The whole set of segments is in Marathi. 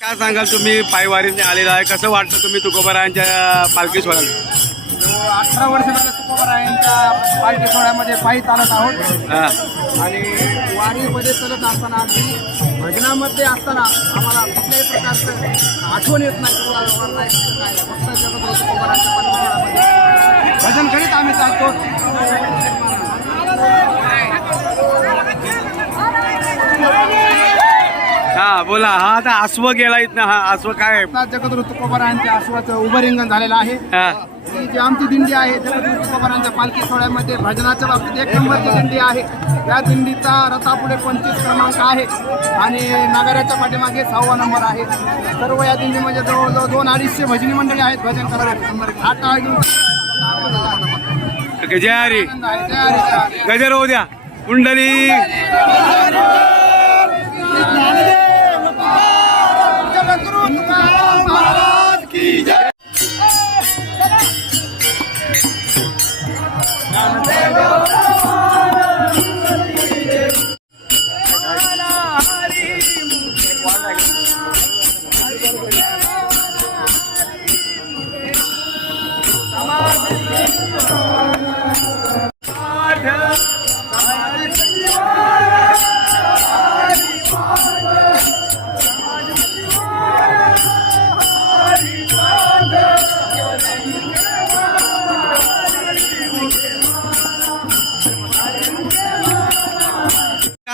काय सांगाल तुम्ही? पायवारीने आलेला आहे. कसं वाटतं तुम्ही तुकोबारायांच्या पालखी सोहळ्याला अठरा वर्ष तुकोबारायांच्या पालखी सोहळ्यामध्ये पायी चालत आहोत. आणि वारीमध्ये चालत असताना अगदी भजनामध्ये असताना आम्हाला कुठल्याही प्रकारचं आठवण येत नाही. फक्त सोहळ्यामध्ये भजन करीत आम्ही चालतो. हा बोला. हा आता आसव गेला इथनं. हा आसव काय? जगद्गुरु तुकोबारायांच्या आश्वाचं उभं रिंगण झालेलं आहे. हा जी आमची दिंडी आहे जगद्गुरु तुकोबारांच्या पालखी सोहळ्यामध्ये भजनाच्या बाबतीत एक नंबरची दिंडी आहे. त्या दिंडीचा रथापुढे पंचवीस क्रमांक आहे आणि नगराच्या पाठीमागे सहावा नंबर आहे. सर्व या दिंडीमध्ये जवळजवळ दोन अडीचशे भजनी मंडळी आहेत. भजन आनंद आहे. जय हरी, जय हरी. गजर होऊ द्या. कुंडली.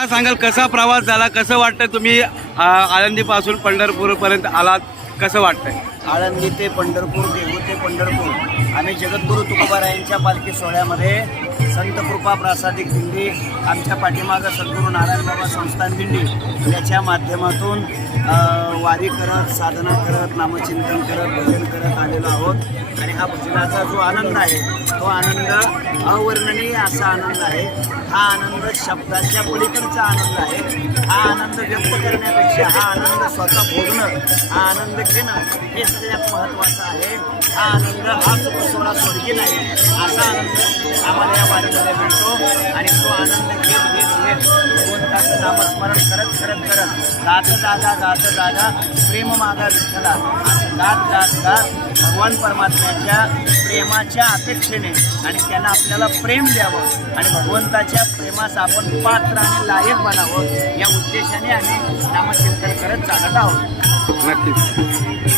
सांगाल कसा प्रवास झाला? कसं वाटतं तुम्ही आळंदीपासून पंढरपूरपर्यंत आलात? कसं वाटतंय? आळंदी ते पंढरपूर देहू ते पंढरपूर आम्ही जगद्गुरु तुकोबारायांच्या पालखी सोहळ्यामध्ये संत कृपा प्रासादिक दिंडी आमच्या पाठीमागं सद्गुरू नारायण बाबा संस्थान दिंडी याच्या माध्यमातून वारी करत साधना करत नामचिंतन करत भजन करत आहोत. आणि हा भजनाचा जो आनंद आहे तो आनंद अवर्णनीय असा आनंद आहे. हा आनंद शब्दाच्या पलीकडचा आनंद आहे. हा आनंद व्यक्त करण्यापेक्षा हा आनंद स्वतः भोगणं हा आनंद घेणं हे सगळ्यात महत्त्वाचं आहे. हा आनंद हा सोळा स्वर्गी नाही असा आनंद आम्हाला या वारीमध्ये मिळतो. आणि तो आनंद घेत घेत करत करत करत गात जागा गात जागा प्रेम मागा विठ्ठला. असं गात गात भगवान परमात्म्याच्या प्रेमाच्या अपेक्षेने आणि त्यांना आपल्याला प्रेम द्यावं आणि भगवंताच्या प्रेमास आपण पात्र आणि लायक बनावं या उद्देशाने आम्ही नामचिंतन करत चालत आहोत. नक्कीच.